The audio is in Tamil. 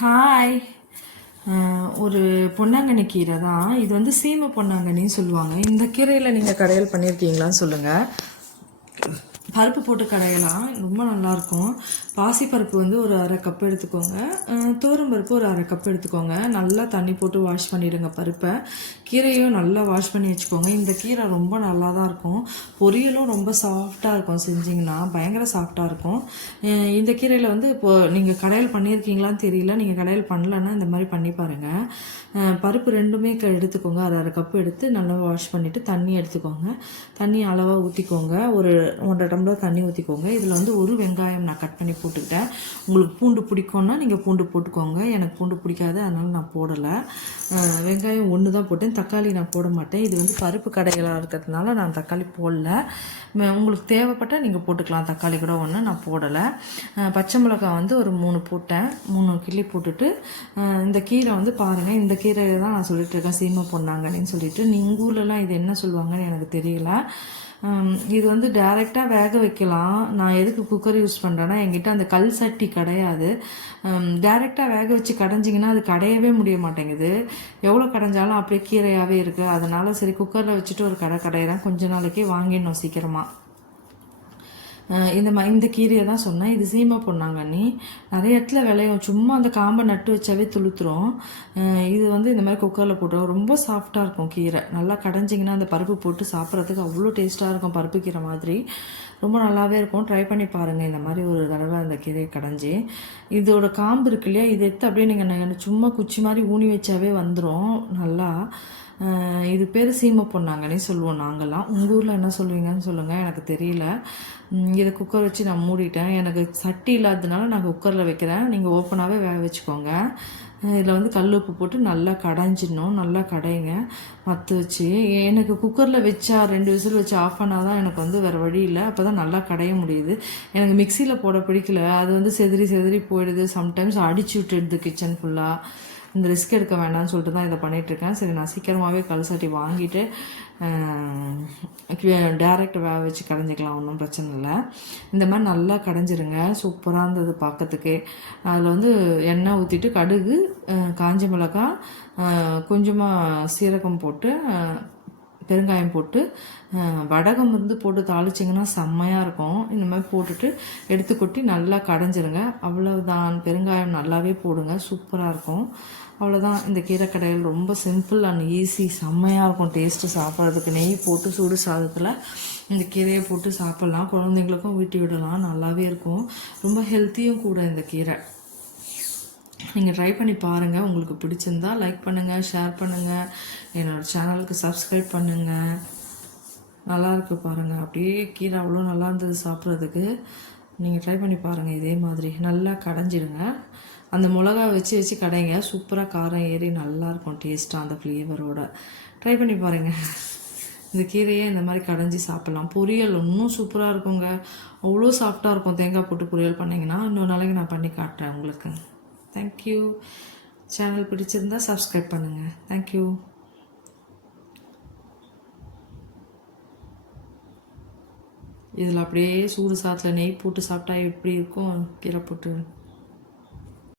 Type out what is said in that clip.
ஹாய். ஒரு பொன்னாங்கண்ணி கீரை தான் இது. வந்து சீமை பொன்னாங்கண்ணின்னு சொல்லுவாங்க. இந்த கீரையில் நீங்கள் கடையல் பண்ணியிருக்கீங்களான்னு சொல்லுங்கள். பருப்பு போட்டு கடையலாம், ரொம்ப நல்லாயிருக்கும். பாசிப்பருப்பு வந்து ஒரு அரை கப் எடுத்துக்கோங்க. பருப்பு ஒரு அரை கப் எடுத்துக்கோங்க. நல்லா தண்ணி போட்டு வாஷ் பண்ணிவிடுங்க பருப்பை. கீரையும் நல்லா வாஷ் பண்ணி வச்சுக்கோங்க. இந்த கீரை ரொம்ப நல்லா தான் இருக்கும். பொரியலும் ரொம்ப சாஃப்டாக இருக்கும், செஞ்சிங்கன்னா பயங்கர சாஃப்டாக இருக்கும். இந்த கீரையில் வந்து இப்போது நீங்கள் கடையல் பண்ணியிருக்கீங்களான்னு தெரியல. நீங்கள் கடையல் பண்ணலன்னா இந்த மாதிரி பண்ணி பாருங்கள். பருப்பு ரெண்டுமே எடுத்துக்கோங்க. அரை அரை கப்பு எடுத்து நல்லா வாஷ் பண்ணிவிட்டு தண்ணி எடுத்துக்கோங்க. தண்ணி அளவாக ஊற்றிக்கோங்க. ஒரு 1.5 டம்ளர் தண்ணி ஊற்றிக்கோங்க. இதில் வந்து ஒரு வெங்காயம் நான் கட் பண்ணி போட்டுக்கிட்டேன். உங்களுக்கு பூண்டு பிடிக்கும்னா நீங்கள் பூண்டு போட்டுக்கோங்க. எனக்கு பூண்டு பிடிக்காது, அதனால் நான் போடலை. வெங்காயம் ஒன்று தான் போட்டேன், தக்காளி நான் போட மாட்டேன். இது வந்து பருப்பு கடைகளாக இருக்கிறதுனால நான் தக்காளி போடல. உங்களுக்கு தேவைப்பட்டால் நீங்கள் போட்டுக்கலாம், தக்காளி கூட ஒன்று நான் போடலை. பச்சை மிளகாய் வந்து ஒரு 3 போட்டேன், 3 கிள்ளி போட்டுட்டு இந்த கீரை வந்து பாருங்கள். இந்த கீரை தான் நான் சொல்லிட்டு இருக்கேன், சீமை பொன்னாங்கன்னு சொல்லிட்டு. நீங்கள் ஊர்லலாம் இது என்ன சொல்லுவாங்கன்னு எனக்கு தெரியல. இது வந்து டைரெக்டாக வேக வைக்கலாம். நான் எதுக்கு குக்கர் யூஸ் பண்ணுறேன்னா, என்கிட்ட அந்த கல் சட்டி கிடையாது. டைரெக்டாக வேக வச்சு கடைஞ்சிங்கன்னா அது கடையவே முடிய மாட்டேங்குது. எவ்வளோ கடைஞ்சாலும் அப்படியே கீரையாகவே இருக்குது. அதனால் சரி குக்கரில் வச்சுட்டு ஒரு கடையிறேன், கொஞ்ச நாளைக்கே வாங்கிடணும் சீக்கிரமாக. இந்த கீரையை தான் சொன்னேன். இது சீமை பொன்னாங்கண்ணி. நிறைய இடத்துல விளையும், சும்மா அந்த காம்பை நட்டு வச்சாவே துளுத்துரும். இது வந்து இந்த மாதிரி குக்கரில் போட்டு ரொம்ப சாஃப்டாக இருக்கும் கீரை. நல்லா கடைஞ்சிங்கன்னா அந்த பருப்பு போட்டு சாப்பிட்றதுக்கு அவ்வளோ டேஸ்ட்டாக இருக்கும், பருப்பு கீரை மாதிரி ரொம்ப நல்லாவே இருக்கும். ட்ரை பண்ணி பாருங்கள் இந்த மாதிரி ஒரு தடவை அந்த கீரையை கடைஞ்சி. இதோட காம்பு இருக்கு இல்லையா, இதை எடுத்து அப்படியே நீங்கள் சும்மா குச்சி மாதிரி ஊனி வச்சாவே வந்துடும் நல்லா. இது பேர் சீமை பொன்னாங்கன்னே சொல்லுவோம் நாங்கள்லாம். உங்கள் ஊரில் என்ன சொல்லுவீங்கன்னு சொல்லுங்கள், எனக்கு தெரியல. இதை குக்கர் வச்சு நான் மூடிட்டேன். எனக்கு சட்டி இல்லாததுனால நான் குக்கரில் வைக்கிறேன். நீங்கள் ஓப்பனாகவே வேக வச்சுக்கோங்க. இதில் வந்து கல் உப்பு போட்டு நல்லா கடைஞ்சிடணும். நல்லா கடைங்க மற்ற வச்சு. எனக்கு குக்கரில் வச்சா 2 விசில் வச்சு ஆஃப் பண்ணால் தான் எனக்கு வந்து வேறு வழி இல்லை. அப்போ தான் நல்லா கடைய முடியுது. எனக்கு மிக்சியில் போட பிடிக்கல, அது வந்து செதறி போயிடுது. சம்டைம்ஸ் அடிச்சு விட்டுடுது கிச்சன் ஃபுல்லாக. இந்த ரிஸ்க் எடுக்க வேண்டாம்னு சொல்லிட்டு தான் இதை பண்ணிகிட்ருக்கேன். சரி, நான் சீக்கிரமாகவே கல் சட்டி வாங்கிட்டு டேரெக்ட் வேக வச்சு கடைஞ்சிக்கலாம், ஒன்றும் பிரச்சனை இல்லை. இந்த மாதிரி நல்லா கடைஞ்சிருங்க. சூப்பராக இருந்தது பார்க்கறதுக்கே. அதில் வந்து எண்ணெய் ஊற்றிட்டு கடுகு, காஞ்ச மிளகாய், கொஞ்சமாக சீரகம் போட்டு, பெருங்காயம் போட்டு, வடகம் வந்து போட்டு தாளிச்சிங்கன்னா செம்மையாக இருக்கும். இந்த மாதிரி போட்டுட்டு எடுத்து கொட்டி நல்லா கடைஞ்சிருங்க. அவ்வளவுதான். பெருங்காயம் நல்லாவே போடுங்க, சூப்பராக இருக்கும். அவ்வளோதான். இந்த கீரை கடையில் ரொம்ப சிம்பிள் அண்ட் ஈஸி, செம்மையாக இருக்கும் டேஸ்ட்டு சாப்பிட்றதுக்கு. நெய் போட்டு சூடு சாதத்தில் இந்த கீரையை போட்டு சாப்பிட்லாம். குழந்தைங்களுக்கும் ஊட்டி விடலாம், நல்லாவே இருக்கும். ரொம்ப ஹெல்த்தியும் கூட இந்த கீரை. நீங்கள் ட்ரை பண்ணி பாருங்கள். உங்களுக்கு பிடிச்சிருந்தா லைக் பண்ணுங்கள், ஷேர் பண்ணுங்கள், என்னோடய சேனலுக்கு சப்ஸ்கிரைப் பண்ணுங்கள். நல்லாயிருக்கு பாருங்கள். அப்படியே கீரை அவ்வளோ நல்லா இருந்தது சாப்பிட்றதுக்கு. நீங்கள் ட்ரை பண்ணி பாருங்கள். இதே மாதிரி நல்லா கடைஞ்சிடுங்க. அந்த மிளகா வச்சு கடைங்க, சூப்பராக காரம் ஏறி நல்லாயிருக்கும் டேஸ்ட்டாக அந்த ஃப்ளேவரோட. ட்ரை பண்ணி பாருங்கள். இந்த கீரையே இந்த மாதிரி கடைஞ்சி சாப்பிட்லாம். பொரியல் இன்னும் சூப்பராக இருக்குங்க, அவ்வளோ சாஃப்டாக இருக்கும். தேங்காய் போட்டு பொரியல் பண்ணிங்கன்னா இன்னொரு நாளைக்கு நான் பண்ணி காட்டுறேன் உங்களுக்கு. தேங்க்யூ. சேனல் பிடிச்சிருந்தா சப்ஸ்கிரைப் பண்ணுங்கள். தேங்க்யூ. இதில் அப்படியே சூடு சாதத்தில் நெய் போட்டு சாப்பிட்டா எப்படி இருக்கும், கீரை போட்டு.